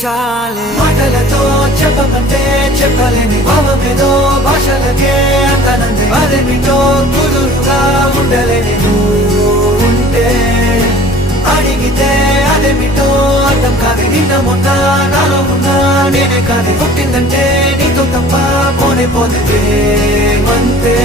చాలే మాటలతో చెప్పమంటే చెప్పలేని భావమేదో భాషలకే అందనందే అదేమిటో కుదురుగా ఉండలేని నువ్వు ఉంటే అడిగితే అదేమిటో అర్థం కాదు నిన్న మొన్న నాలో ఉన్నా నేనే కాదు పుట్టిందంటే నీతో తప్ప పోనే పోతే అంతే